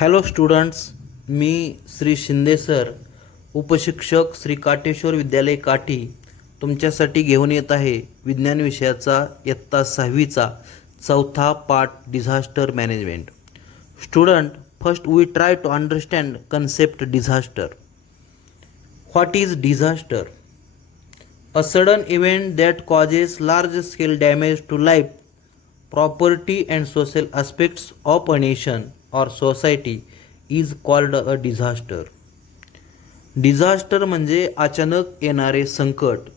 Hello students, मी Shri Shinde sir, उपशिक्षक Shri काटेश्वर विद्यालय काठी तुमच्यासाठी घेऊन येत आहे विज्ञान विषयाचा इयत्ता 6वीचा चौथा पाठ disaster management. Student, first we try to understand concept disaster. What is disaster? A sudden event that causes large scale damage to life, property, and social aspects of a nation or society is called a disaster. Disaster म्हणजे अचानक येणारे संकट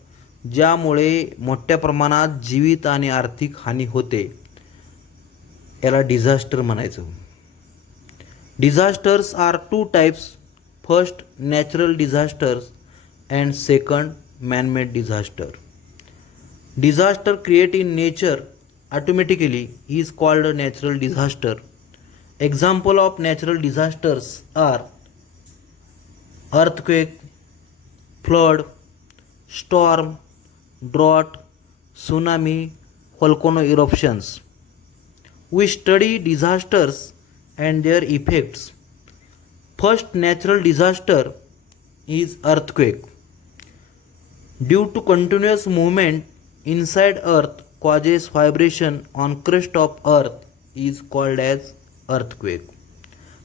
ज्यामुळे मोठ्या प्रमाणात जीवित आणि आर्थिक हानी होते, याला डिझास्टर म्हणायचं. Disasters are two types. First, natural disasters and second, man-made disaster. Disaster created in nature automatically is called a natural disaster. Example of natural disasters are earthquake, flood, storm, drought, tsunami, volcano eruptions. We study disasters and their effects. First natural disaster is earthquake. Due to continuous movement inside earth causes vibration on crust of earth is called as earthquake.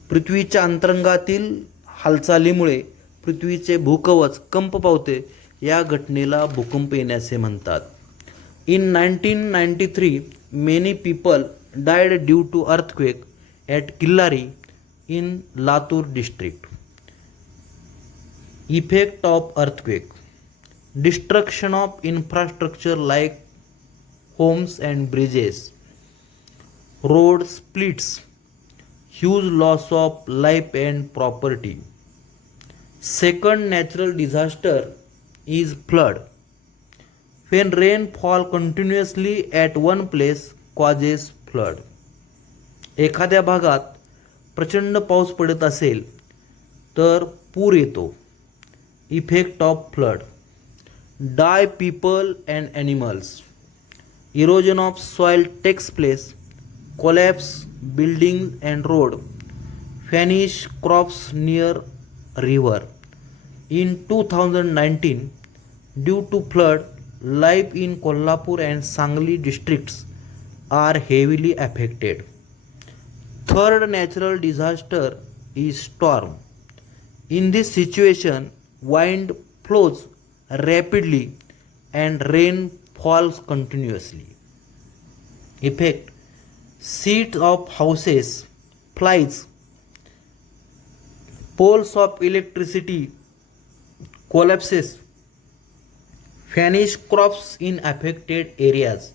पृथ्वीच्या अंतरंगातील हालचालीमुळे पृथ्वीचे भूकवच कंप पावते, या घटनेला भूकंप येण्याचे म्हणतात. In 1993 many people died due to earthquake at Killari in Latur district. Effect of earthquake: destruction of infrastructure like homes and bridges, road splits, huge loss of life and property. Second natural disaster is flood. When rain fall continuously at one place causes flood. एखाद्या भागात प्रचंड पाऊस पडत असेल तर पूर येतो. Effect of flood: die people and animals, erosion of soil takes place, collapse buildings and road, vanish crops near river. In 2019 due to flood, life in Kolhapur and Sangli districts are heavily affected. Third natural disaster is storm. In this situation, wind flows rapidly and rain falls continuously. Effect: sheets of houses flies, poles of electricity collapses, vanish crops in affected areas.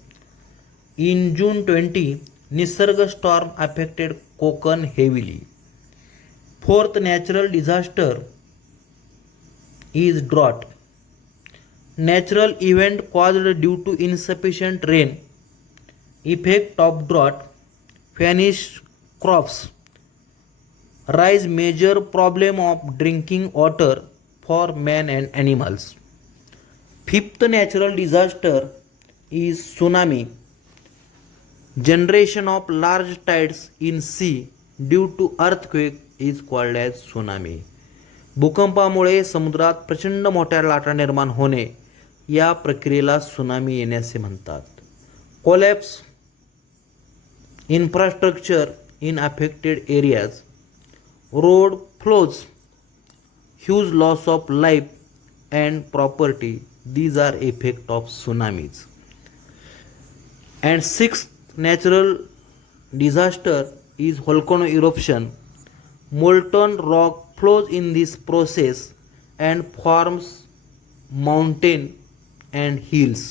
In June 20 Nisarga storm affected Konkan heavily. Fourth natural disaster is drought. Natural event caused due to insufficient rain. Effect of drought: vanish crops, rise major problem of drinking water for man and animals. Fifth natural disaster is tsunami. Generation of large tides in sea due to earthquake is called as tsunami. भूकंपामुळे समुद्रात प्रचंड मोठ्या लाटा निर्माण होणे, या प्रक्रियेला tsunami येण्याचे म्हणतात. Collapse infrastructure in affected areas, road flows, huge loss of life and property. These are effect of tsunamis. And sixth natural disaster is volcano eruption. Molten rock flows in this process and forms mountain and hills.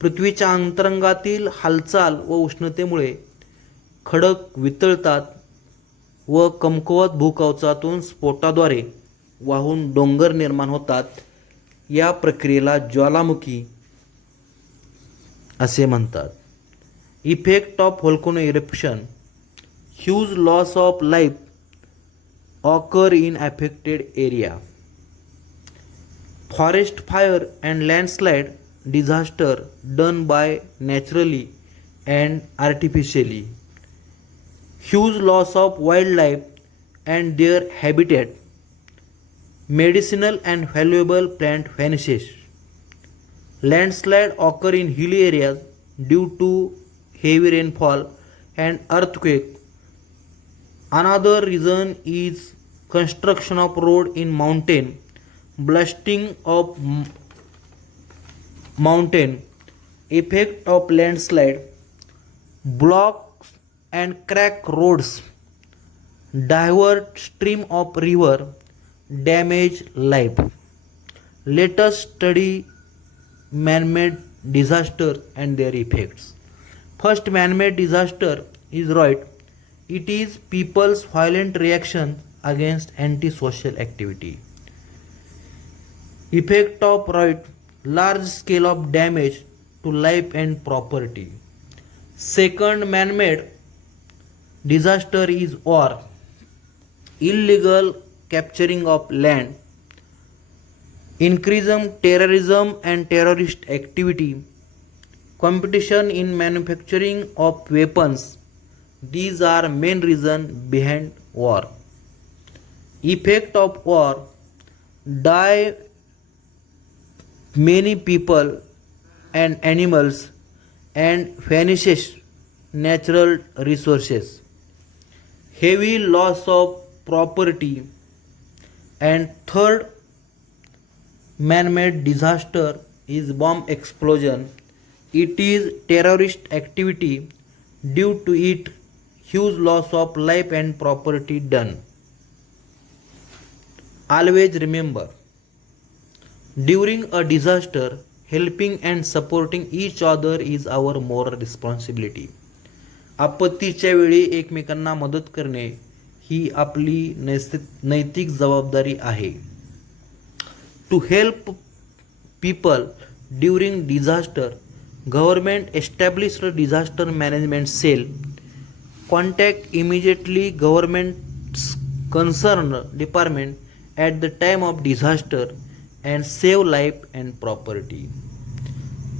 पृथ्वीच्या अंतरंगातील हालचाल व उष्णतेमुळे खडक वितळतात व कमकुवत भूकवचातून स्फोटाद्वारे वाहून डोंगर निर्माण होतात. या प्रक्रियेला ज्वालामुखी असे म्हणतात. Effect of volcano eruption: huge loss of life occur in affected area. Forest fire and landslide disaster done by naturally and artificially. Huge loss of wildlife and their habitat, medicinal and valuable plant vanishes. Landslide occur in hilly areas due to heavy rainfall and earthquake. Another reason is construction of road in mountain, blasting of mountain, effect of landslide, blocks and crack roads, divert stream of river, damage life. Let us study man-made disaster and their effects. First man-made disaster is riot. It is people's violent reaction against antisocial activity. Effect of riot: large scale of damage to life and property. Second man-made disaster is war. Illegal capturing of land, increase terrorism and terrorist activity, competition in manufacturing of weapons. These are main reasons behind war. Effect of war: die many people and animals and vanishes natural resources. Heavy loss of property. And third man-made disaster is bomb explosion. It is terrorist activity. Due to it, huge loss of life and property done. Always remember, during a disaster, helping and supporting each other is our moral responsibility. आपत्तीच्या वेळी एकमेकांना मदत करणे ही आपली नैतिक जबाबदारी आहे. To help people during disaster, government established a disaster management cell. Contact immediately government's concerned department at the time of disaster and save life and property.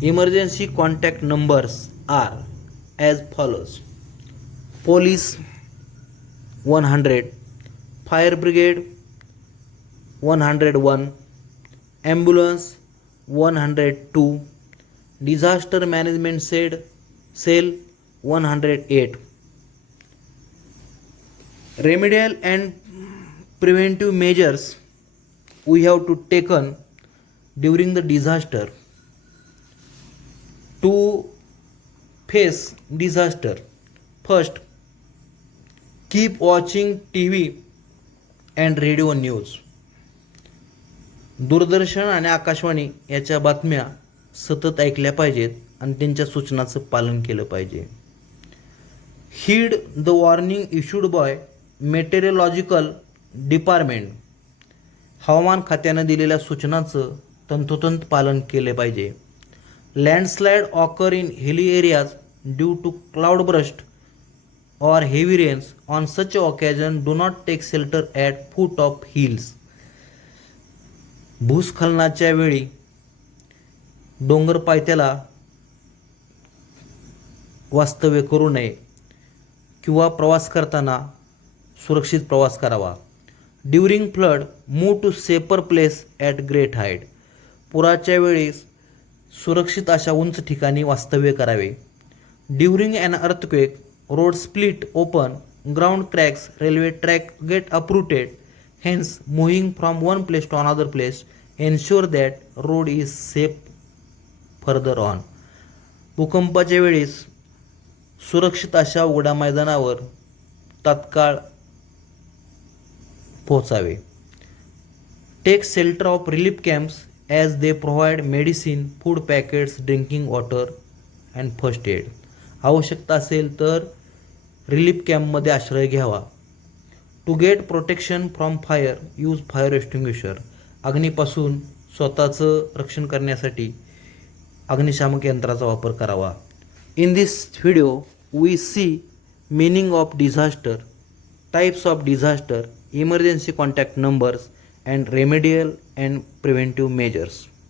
Emergency contact numbers are as follows: police 100, fire brigade 101, ambulance 102, disaster management cell 108. Remedial and preventive measures we have to taken during the disaster to face disaster. First, keep watching TV and radio news. Doordarshan आणि आकाशवाणी याच्या बातम्या सतत ऐकल्या पाहिजेत आणि त्यांच्या सूचनाचं पालन केलं पाहिजे. Heed the warning issued by meteorological department. हवामान खात्यानं दिलेल्या सूचनाचं तंतोतंत पालन केले पाहिजे. Landslide occur in hilly areas due to cloud burst or heavy rains. On such occasion, do not take shelter at foot of hills. भूस्खलनाच्या वेळी डोंगर पायथ्याला वास्तव्य करू नये किंवा प्रवास करताना सुरक्षित प्रवास करावा. During flood move to safer place at great height. पुराच्या वेळी सुरक्षित अशा उंच ठिकाणी वास्तव्य करावे. During an earthquake road split open, ground cracks, railway track get uprooted. Hence, moving from one place to another place, ensure that road is safe further on. भूकंपाच्या वेळेस सुरक्षित अशा उघड्या मैदानावर तात्काळ पोहोचावे. Take shelter of relief camps as they provide medicine, food packets, drinking water and first aid. आवश्यकता असेल तर relief कॅम्पमध्ये आश्रय घ्यावा. To get protection from fire use fire extinguisher. अग्नीपासून स्वतःचं रक्षण करण्यासाठी अग्निशामक यंत्राचा वापर करावा. In this video we see meaning of disaster, types of disaster, emergency contact numbers and remedial and preventive measures.